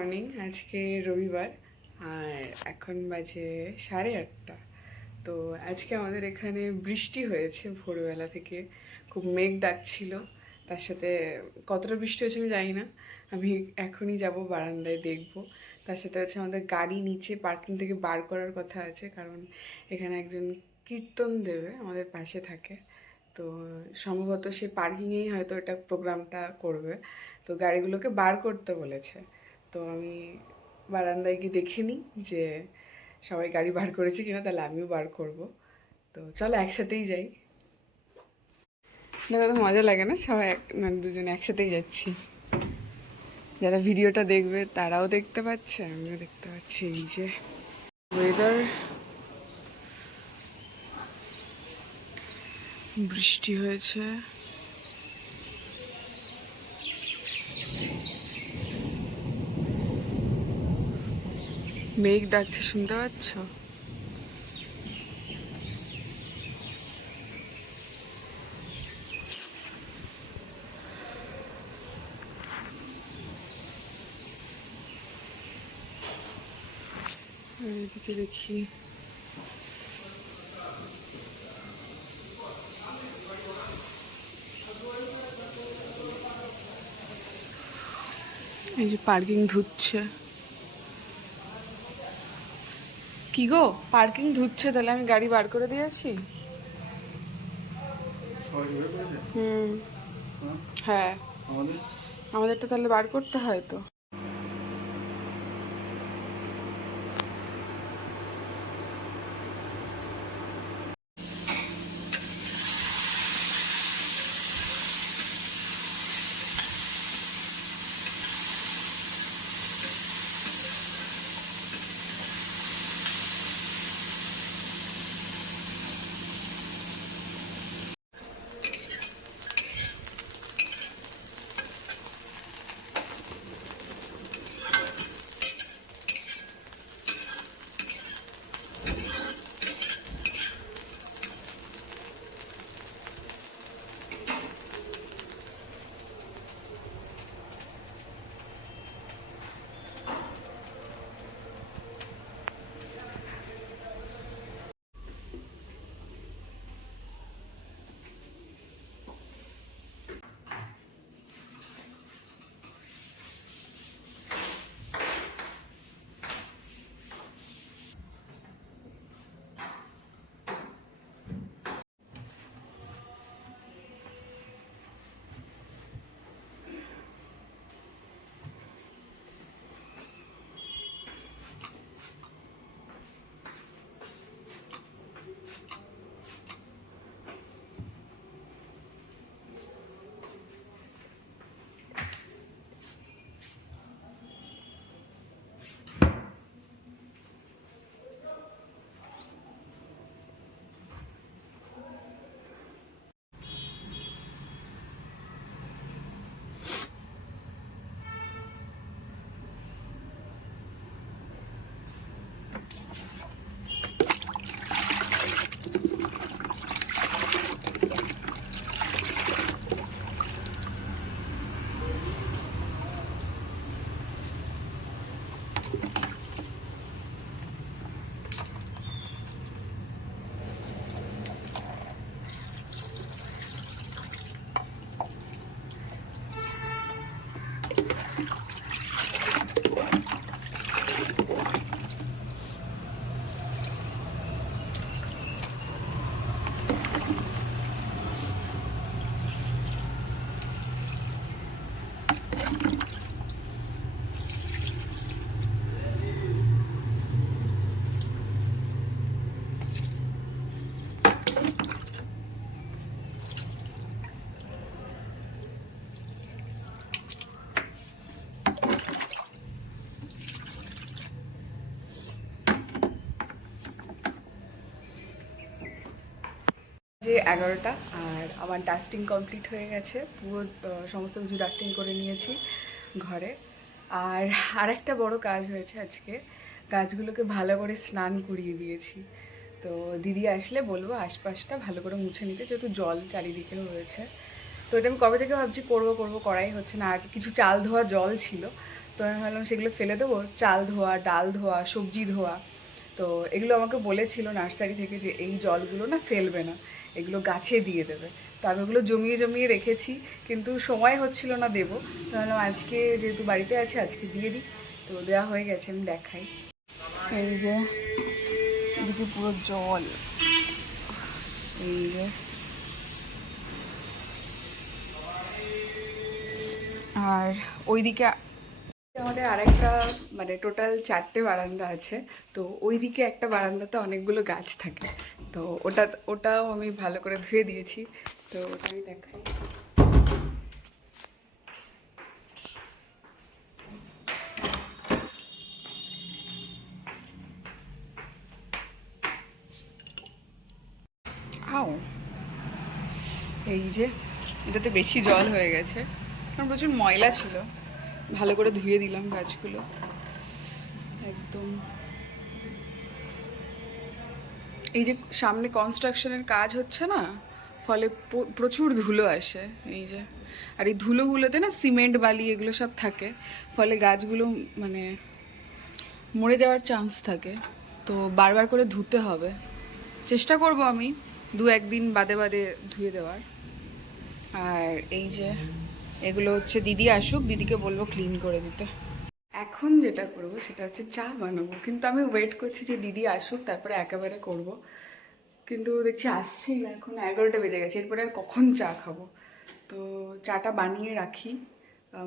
Morning. আজকে রবিবার আর এখন বাজে 8:30। তো আজকে আমাদের এখানে বৃষ্টি হয়েছে ভোরবেলা থেকে, খুব মেঘ ডাকছিল। তার সাথে কতটা বৃষ্টি হয়েছে আমি জানি না, আমি এখনই যাব বারান্দায় দেখব। তার সাথে হচ্ছে আমাদের গাড়ি নিচে পার্কিং থেকে বার করার কথা আছে, কারণ এখানে একজন কীর্তন দেবে আমাদের পাশে থাকে। তো সম্ভবত সে পার্কিংয়েই হয়তো এটা প্রোগ্রামটা করবে, তো গাড়িগুলোকে বার করতে বলেছে। তো আমি বারান্দায় গিয়ে দেখে নিই যে সবাই গাড়ি বার করেছে কিনা, তাহলে আমিও বার করব। তো চলো একসাথেই যাই। না, কত মজা লাগে না, সবাই মানে দুজনে একসাথেই যাচ্ছি। যারা ভিডিওটা দেখবে তারাও দেখতে পাচ্ছে, আমিও দেখতে পাচ্ছি। এই যে ওয়েদার, বৃষ্টি হয়েছে। মেঘ ডাকছে, শুনতে পাচ্ছ? এদিকে দেখি, এই যে পার্কিং ধুচ্ছে। কি গো, পার্কিং ধুচ্ছে, তাহলে আমি গাড়ি বার করে দিয়ে আসি। হুম। হ্যাঁ, আমাদেরটা তাহলে বার করতে হয় তো। যে 11টা, আর আমার ডাস্টিং কমপ্লিট হয়ে গেছে পুরো। সমস্ত কিছু ডাস্টিং করে নিয়েছি ঘরে। আর আরেকটা বড় কাজ হয়েছে আজকে, গাছগুলোকে ভালো করে স্নান করিয়ে দিয়েছি। তো দিদি আসলে বলবো আশপাশটা ভালো করে মুছে নিতে, যেহেতু জল চারিদিকে হয়েছে। তো এটা আমি কবে থেকে ভাবছি করবো করবো, করাই হচ্ছে না। আর কিছু চাল ধোয়া জল ছিল, তো আমি ভাবলাম সেগুলো ফেলে দেবো, চাল ধোয়া, ডাল ধোয়া, সবজি ধোয়া। তো এগুলো আমাকে বলেছিল নার্সারি থেকে যে এই জলগুলো না ফেলবে না, এগুলো গাছে দিয়ে দেবে। তো আমি ওগুলো জমিয়ে জমিয়ে রেখেছি, কিন্তু সময় হচ্ছিল না দেবো। তো ভাবলাম আজকে যেহেতু বাড়িতে আছে আজকে দিয়ে দিই। তো দেওয়া হয়ে গেছে, আমি দেখাই। এই যে এদিকে পুরো জল, এই যে। আর ওইদিকে আমাদের আরেকটা মানে টোটাল 4টে বারান্দা আছে। তো ওইদিকে একটা বারান্দাতে অনেকগুলো গাছ থাকে। তো ওটাও আমি ভালো করে ধুয়ে দিয়েছি। তো ওটা আমি দেখাই। আও, এই যে এটাতে বেশি জল হয়ে গেছে কারণ প্রচুর ময়লা ছিল। ভালো করে ধুয়ে দিলাম গাছগুলো একদম। এই যে সামনে কনস্ট্রাকশনের কাজ হচ্ছে না, ফলে প্রচুর ধুলো আসে। এই যে, আর এই ধুলোগুলোতে না সিমেন্ট বালি এগুলো সব থাকে, ফলে গাছগুলো মানে মরে যাওয়ার চান্স থাকে। তো বারবার করে ধুতে হবে। চেষ্টা করব আমি 2-1 দিন বাদে বাদে ধুয়ে দেওয়ার। আর এই যে এগুলো হচ্ছে দিদি আসুক, দিদিকে বলবো ক্লিন করে দিতে। এখন যেটা করব সেটা হচ্ছে চা বানাবো, কিন্তু আমি ওয়েট করছি যে দিদি আসুক তারপরে একেবারে করব। কিন্তু দেখছি আসছেই না, এখন 11টা বেজে গেছে, এরপরে আর কখন চা খাবো। তো চাটা বানিয়ে রাখি,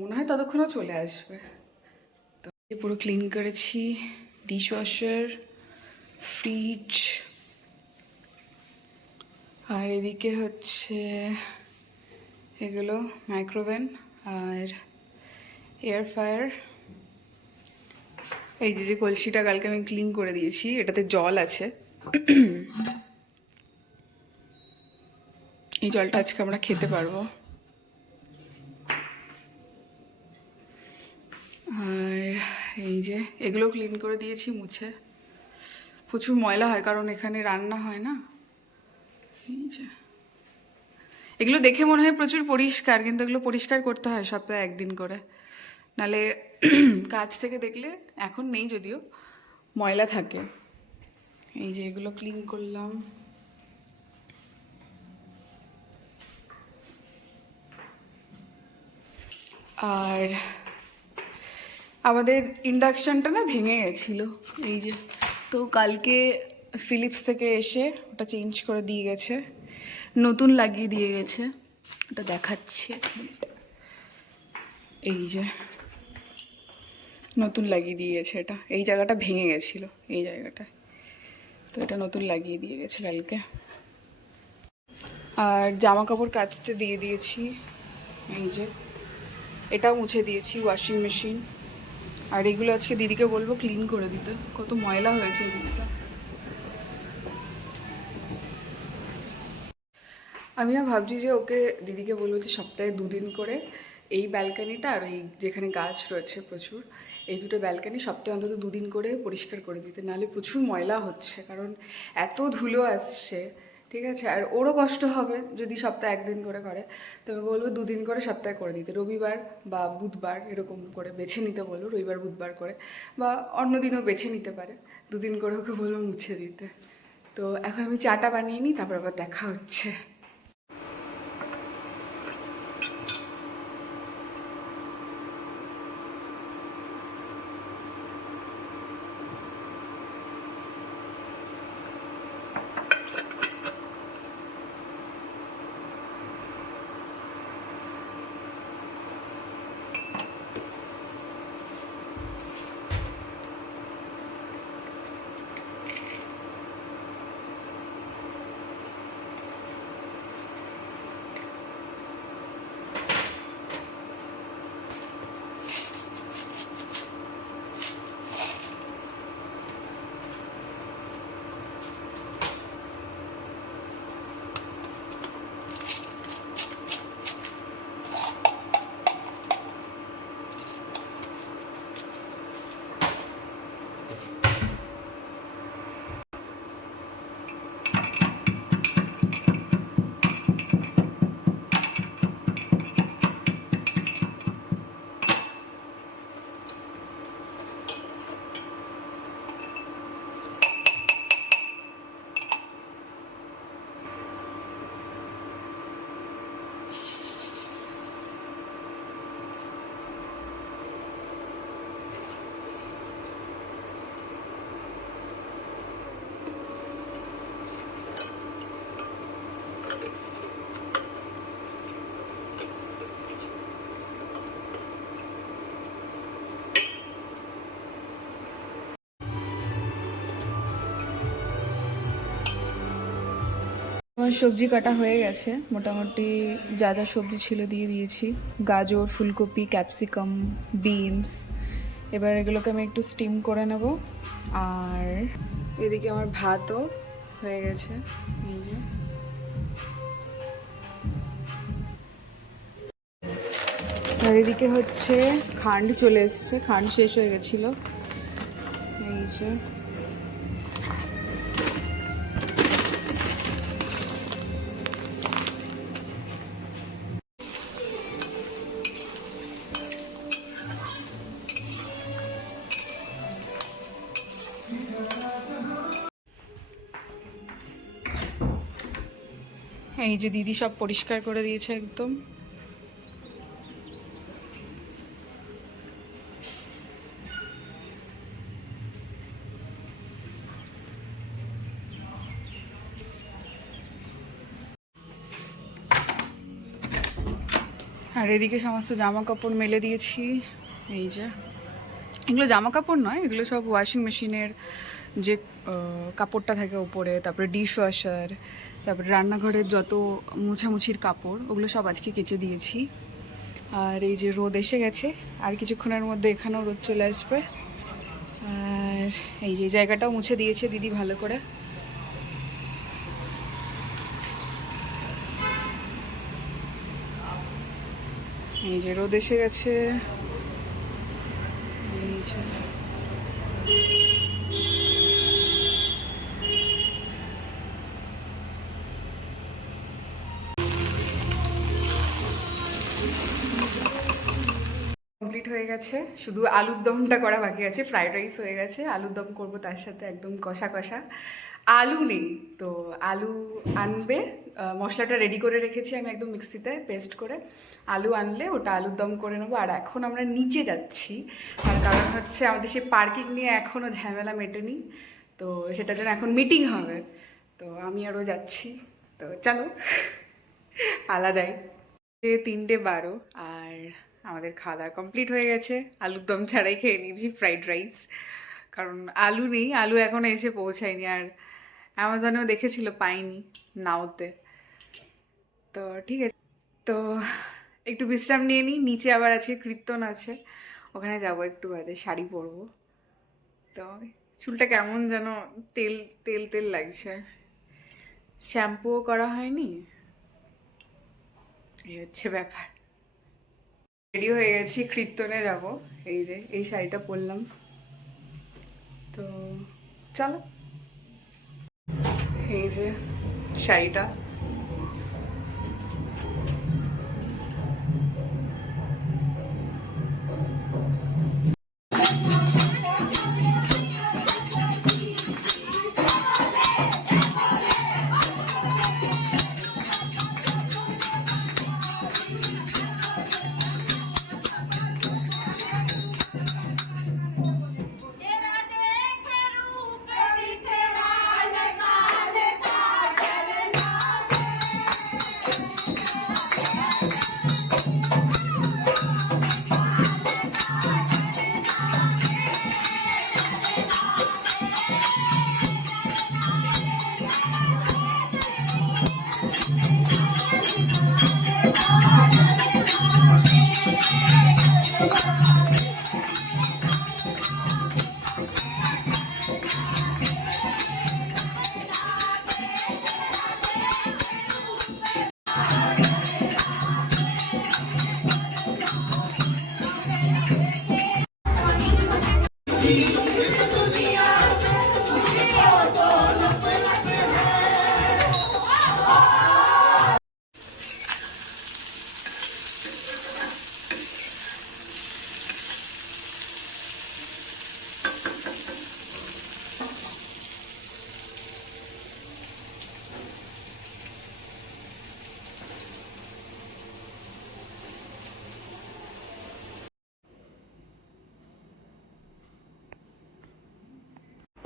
মনে হয় ততক্ষণও চলে আসবে। তো পুরো ক্লিন করেছি, ডিশওয়াশার, ফ্রিজ, আর এদিকে হচ্ছে এগুলো মাইক্রোওভেন আর এয়ার ফ্রায়ার। এই যে কলসিটা কালকে আমি ক্লিন করে দিয়েছি, এটাতে জল আছে। এই জলটা আজকে আমরা খেতে পারবো। আর এই যে এগুলো ক্লিন করে দিয়েছি মুছে। প্রচুর ময়লা হয় কারণ এখানে রান্না হয় না। এই যে এগুলো দেখে মনে হয় প্রচুর পরিষ্কার, কিন্তু এগুলো পরিষ্কার করতে হয় সপ্তাহে 1 দিন করে, নালে কাছ থেকে দেখলে এখন নেই যদিও ময়লা থাকে। এই যে এগুলো ক্লিন করলাম। আর আমাদের ইন্ডাকশানটা না ভেঙে গেছিলো, এই যে। তো কালকে ফিলিপস থেকে এসে ওটা চেঞ্জ করে দিয়ে গেছে, নতুন লাগিয়ে দিয়ে গেছে। ওটা দেখাচ্ছি, এই যে নতুন লাগিয়ে দিয়ে গেছে এটা। এই জায়গাটা ভেঙে গেছিলো, এই জায়গাটা। তো এটা নতুন লাগিয়ে দিয়ে গেছে কালকে। আর জামা কাপড় কাচতে দিয়ে দিয়েছি, এই যে এটাও মুছে দিয়েছি ওয়াশিং মেশিন। আর এগুলো আজকে দিদিকে বলবো ক্লিন করে দিতে, কত ময়লা হয়েছে এদিকটা। আমি না ভাবছি যে ওকে দিদিকে বলবো যে সপ্তাহে 2 দিন করে এই ব্যালকানিটা আর এই যেখানে গাছ রয়েছে প্রচুর, এই দুটো ব্যালকানি সপ্তাহে অন্তত 2 দিন করে পরিষ্কার করে দিতে। নাহলে প্রচুর ময়লা হচ্ছে, কারণ এত ধুলো আসছে, ঠিক আছে। আর ওরও কষ্ট হবে যদি সপ্তাহে 1 দিন করে করে। তো আমি বলবো 2 দিন করে সপ্তাহে করে দিতে, রবিবার বা বুধবার এরকম করে বেছে নিতে বলবো, রবিবার বুধবার করে, বা অন্য দিনও বেছে নিতে পারে। 2 দিন করে ওকে বলবো মুছে দিতে। তো এখন আমি চাটা বানিয়ে নিই, তারপর আবার দেখা হচ্ছে। আমার সবজি কাটা হয়ে গেছে, মোটামুটি যা যা সবজি ছিল দিয়ে দিয়েছি, গাজর, ফুলকপি, ক্যাপসিকাম, বিনস। এবার এগুলোকে আমি একটু স্টিম করে নেব। আর এদিকে আমার ভাতও হয়ে গেছে, এই যে। আর এদিকে হচ্ছে খান্ড চলে এসছে, খান্ড শেষ হয়ে গেছিলো, এই যে। এই যে দিদি সব পরিষ্কার করে দিয়েছে একদম। আর এদিকে সমস্ত জামা কাপড় মেলে দিয়েছি, এই যে। এগুলো জামা কাপড় নয়, এগুলো সব ওয়াশিং মেশিনের যে কাপড়টা থাকে উপরে, তারপরে ডিশ ওয়াশার, তারপরে রান্নাঘরের যত মোছামুছির কাপড়, ওগুলো সব আজকে কেচে দিয়েছি। আর এই যে রোদ এসে গেছে, আর কিছুক্ষণের মধ্যে এখানেও রোদ চলে আসবে। আর এই যে জায়গাটাও মুছে দিয়েছে দিদি ভালো করে। এই যে রোদ এসে গেছে, এই যে। কমপ্লিট হয়ে গেছে, শুধু আলুর দমটা করা বাকি আছে। ফ্রাইড রাইস হয়ে গেছে, আলুর দম করবো তার সাথে একদম কষা কষা। আলু নেই তো, আলু আনবে, মশলাটা রেডি করে রেখেছি আমি একদম মিক্সিতে পেস্ট করে। আলু আনলে ওটা আলুর দম করে নেবো। আর এখন আমরা নিচে যাচ্ছি, তার কারণ হচ্ছে আমাদের সেই পার্কিং নিয়ে এখনও ঝামেলা মেটেনি, তো সেটার জন্য এখন মিটিং হবে। তো আমি আরও যাচ্ছি, তো চলো আলাদাই। 3:12 আর আমাদের খাওয়া দাওয়া কমপ্লিট হয়ে গেছে। আলুর দম ছাড়াই খেয়ে নিয়েছি ফ্রাইড রাইস, কারণ আলু নেই, আলু এখনও এসে পৌঁছায়নি। আর অ্যামাজনেও দেখেছিল পাইনি, নাওতে। তো ঠিক আছে, তো একটু বিশ্রাম নিয়ে নিই। নিচে আবার আছে কীর্তন আছে, ওখানে যাব একটু বাদে, শাড়ি পরবো। তো চুলটা কেমন যেন তেল তেল তেল লাগছে, শ্যাম্পুও করা হয়নি, এই হচ্ছে ব্যাপার। রেডি হয়ে গেছি, কীর্তনে যাব। এই যে এই শাড়িটা পরলাম, তো চলো। এই যে শাড়িটা,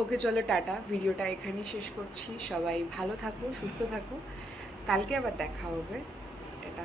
ওকে চলো টাটা, ভিডিওটা এখানেই শেষ করছি। সবাই ভালো থাকো, সুস্থ থাকো, কালকে আবার দেখা হবে, টাটা।